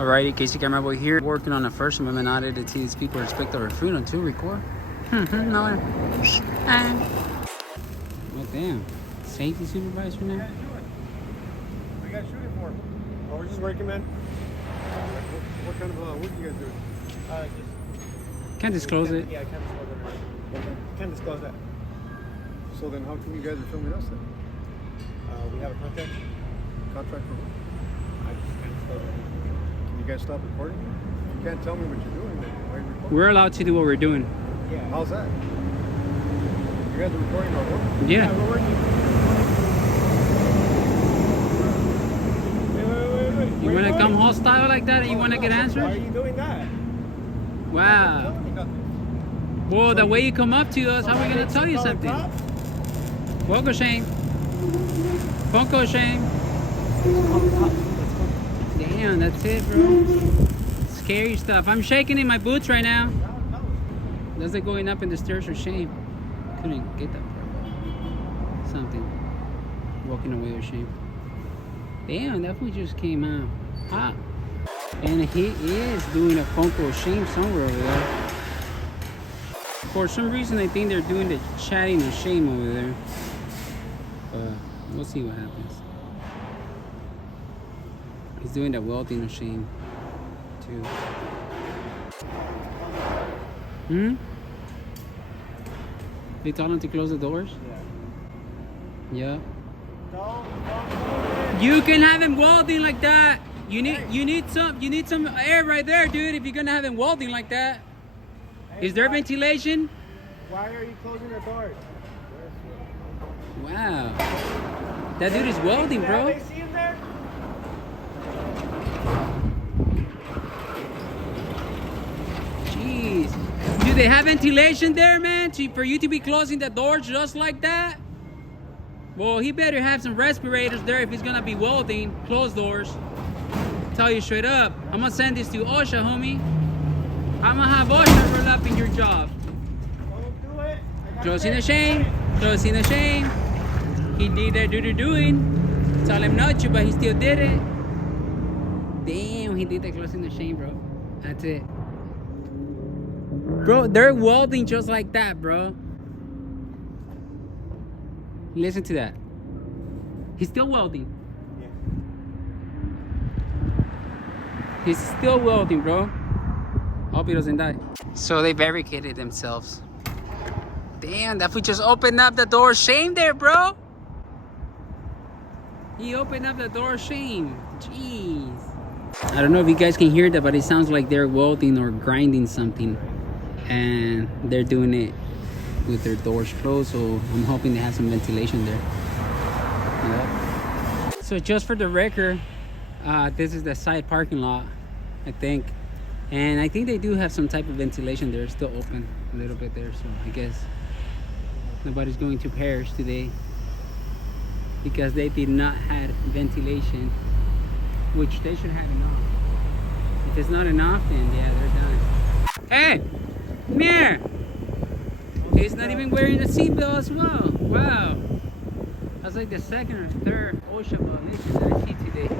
Alrighty, Casey Camera Boy here, working on the First Amendment audit to see these people respect our food on to record. No. Well, damn. Safety supervisor now? What you guys shooting for? Oh, we're just working, man. What kind of work you guys doing? Can't disclose it. Yeah, I can't disclose that. Can't disclose that. So then how come you guys are filming us then? We have a contract. Contract for who? I just can't disclose it. Can you guys stop recording? If you can't tell me what you're doing, then why are you recording? We're allowed to do what we're doing. Yeah. How's that? You guys are recording our work? Yeah. We're working. Wait. You want to come hostile like that and you want to get answers? Why are you doing that? Wow. Well, the way you come up to us, how are we going to tell you something? Welcome, Shane. Funko, Shane. Damn, that's it, bro. Scary stuff. I'm shaking in my boots right now. That's like going up in the stairs for shame. Couldn't get that part. Something. Walking away with shame. Damn, that fool just came out hot. And he is doing a Funko of shame somewhere over there. For some reason, I think they're doing the chatting of shame over there. But we'll see what happens. He's doing the welding of shame, too. They told him to close the doors? Yeah. You can have him welding like that. You need some air right there, dude, if you're gonna have him welding like that. Is there ventilation? Why are you closing the doors? Wow. That dude is welding, bro. They see him there? Jeez. Do they have ventilation there, man? For you to be closing the doors just like that? Well, he better have some respirators there if he's gonna be welding. Closed doors. Tell you straight up. I'm gonna send this to OSHA, homie. I'm gonna have OSHA roll up in your job. Don't do it. Closing the shame. Closing the shame. He did that doing. Tell him not to, but he still did it. Damn, he did that closing the shame, bro. That's it. Bro, they're welding just like that, bro. Listen to that. He's still welding. Yeah. He's still welding, bro. Hope he doesn't die. So they barricaded themselves. Damn, that fool just opened up the door. Shame there, bro. He opened up the door. Shame. Jeez. I don't know if you guys can hear that, but it sounds like they're welding or grinding something. And they're doing it with their doors closed. So I'm hoping they have some ventilation there. Yep. So just for the record, this is the side parking lot, I think. And I think they do have some type of ventilation there. It's still open a little bit there. So I guess nobody's going to Paris today because they did not have ventilation, which they should have enough. If it's not enough, then yeah, they're done. Hey, come here. He's not even wearing a seatbelt as well. Wow. That's like the second or third OSHA violation that I see today.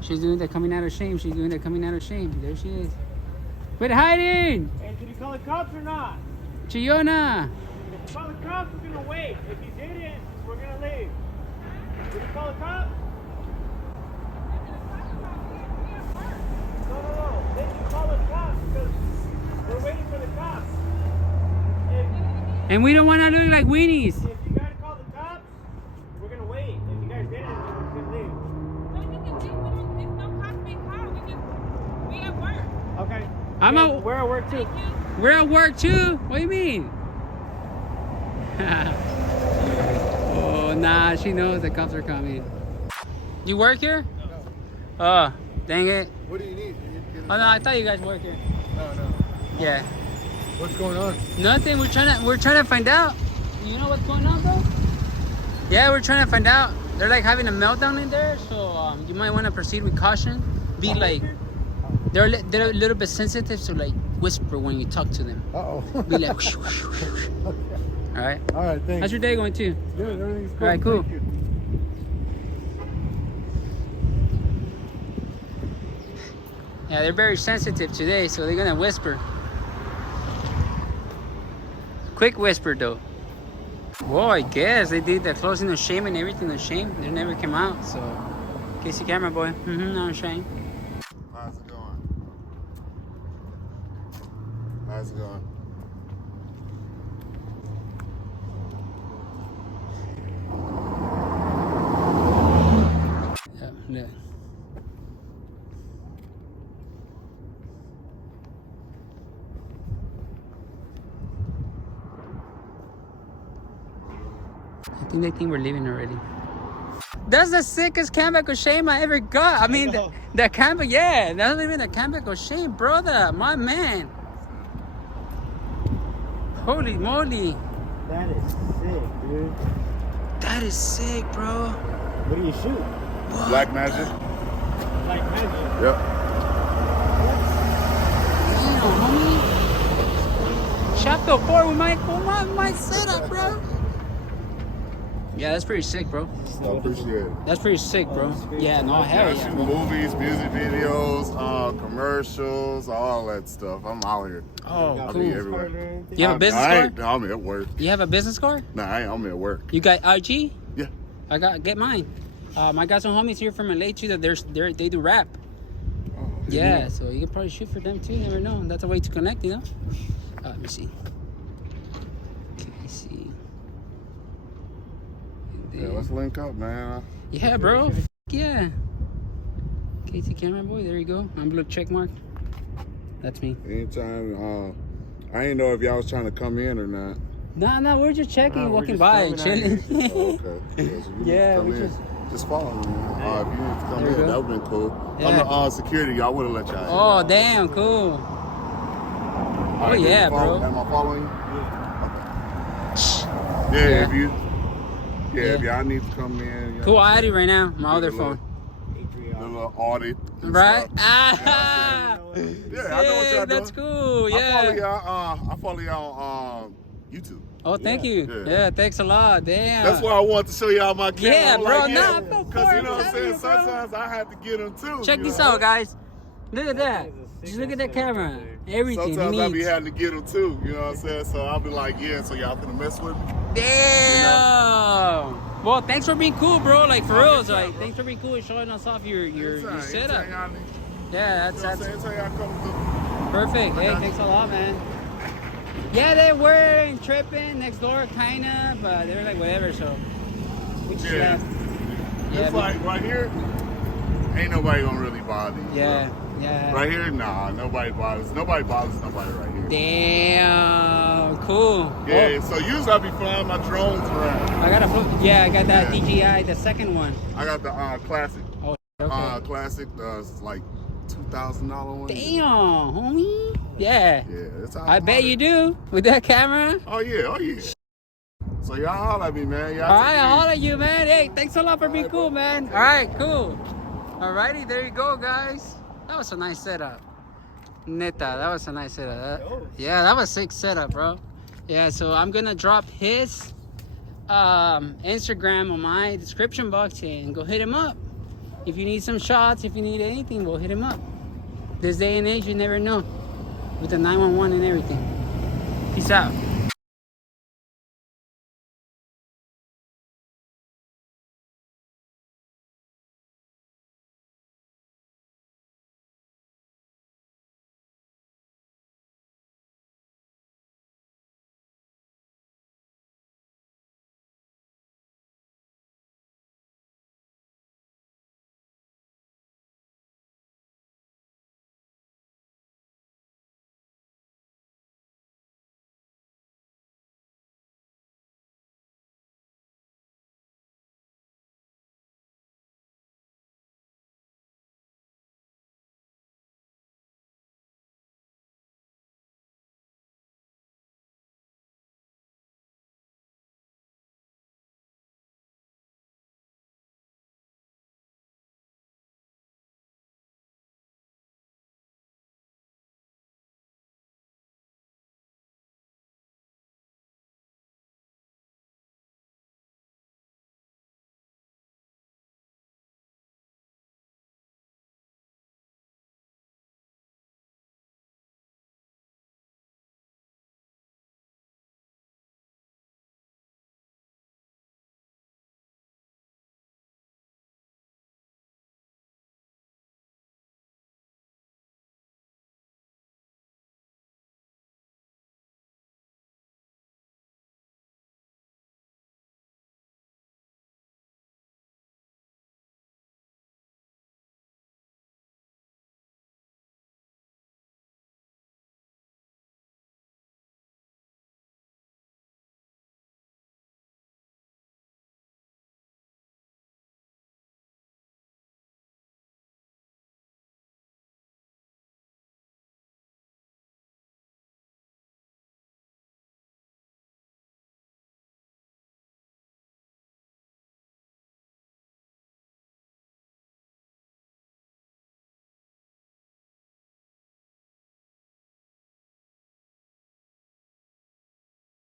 She's doing the coming out of shame. She's doing the coming out of shame. There she is. Quit hiding! Hey, did you call the cops or not? Chiona! If you call the cops, we're gonna wait. If you didn't, we're gonna leave. Did you call the cops? No. They can call the cops because we're waiting for the cops. And we don't want to look like weenies. If you guys call the cops, we're gonna wait. If you guys didn't, we're gonna leave. We at work. Okay. We're at work too. We're at work too? What do you mean? Oh, nah, she knows the cops are coming. You work here? No. Oh, dang it. What do you need? Oh, no, I thought you guys work here. No. Yeah. What's going on? Nothing. We're trying to find out. You know what's going on, bro? Yeah, we're trying to find out. They're like having a meltdown in there, so you might want to proceed with caution. Be like, they're a little bit sensitive, so like whisper when you talk to them. Uh-oh. Be like, whoosh, whoosh, whoosh. Okay. All right. All right, thanks. How's your day going too? Good, everything's cool. All right, cool. Thank you. Yeah, they're very sensitive today, so they're gonna whisper. Quick whisper though. Whoa, I guess they did the closing of shame and everything of shame. They never came out, so. Casey camera boy. No shame. How's it going? How's it going? Yeah. I think they think we're leaving already. That's the sickest comeback of shame I ever got. I mean, the comeback, yeah, that's not even a comeback of shame, brother. My man. Holy moly. That is sick, dude. That is sick, bro. What do you shoot? What? Black magic? Like magic. Yep. Damn, homie. Chapter 4 with my setup, bro. Yeah, that's pretty sick, bro. I appreciate it. That's pretty sick, bro. Yeah, no, hell I yeah, shoot bro. movies, music videos, commercials, all that stuff. I'm out here. Oh, I'll cool. be everywhere. You have a business I card? I'm at work. You have a business card? Nah, I'm at work. You got IG? Yeah. Get mine. I got some homies here from LA too that they do rap. Oh, Yeah, so you can probably shoot for them too. You never know. That's a way to connect, you know. Let me see. Casey. Yeah, let's link up, man. Yeah, bro. Yeah. Casey camera boy. There you go. I'm blue check mark. That's me. Anytime. I didn't know if y'all was trying to come in or not. Nah. We're just checking, Nah, we're walking just by, and coming out chilling. Oh, okay. Yeah, so you Yeah, come we in. Just follow me. If you need to come There you in, go. that would have been cool. Yeah. I'm the security. Y'all would have let y'all in. Oh, damn, cool. All right, yeah, follow, bro. Am I following you? Yeah. Yeah, if you. Yeah. If y'all need to come in. Cool, I had it right now. My other phone. A little audit. and Right? stuff. Ah! Yeah, I know what Sick, y'all that's doing. cool. I follow Yeah. y'all. I follow y'all on YouTube. Oh, thank you. Yeah. Yeah, thanks a lot. Damn. That's why I wanted to show y'all my camera. Yeah, I'm bro, like, nah, yeah, of because you know what course, I'm saying. bro. Sometimes I have to get them too. Check you this know? out, guys. Look at that. Just look at that camera. Everything Sometimes he I be needs. having to get them too. You know what I'm saying? So I'll be like, yeah. So y'all finna mess with me? Damn. Well, thanks for being cool, bro. Like for real, anytime, like bro. thanks for being cool and showing us off your Anytime, setup. anytime y'all need. Yeah, You know what I'm saying? that's Anytime y'all come through. perfect. Hey, got thanks a lot, man. Yeah, they were tripping next door, kinda, but they were like whatever. So we just Yeah. left. Yeah, It's like right here, ain't nobody gonna really bother you. yeah, bro. yeah. Right here, nah, nobody bothers nobody right here. Damn, cool. Yeah, so usually I be flying my drones around. Oh, I got I got that Yeah. DJI, the second one. I got the classic. Oh, okay. Classic, it's like $2,000 one. Damn, homie. Yeah. Yeah, it's all I bet right. you do with that camera. Oh yeah. So y'all holler at me, man. Y'all All right, take it I'll easy. holler at you, man. Hey, thanks a lot for being cool, man. All right, cool. Alrighty, there you go, guys. That was a nice setup. Neta, that was a nice setup. Yeah, that was a sick setup, bro. Yeah, so I'm gonna drop his Instagram on my description box and go hit him up. If you need some shots, if you need anything, we'll hit him up. This day and age, you never know. With the 911 and everything. Peace out.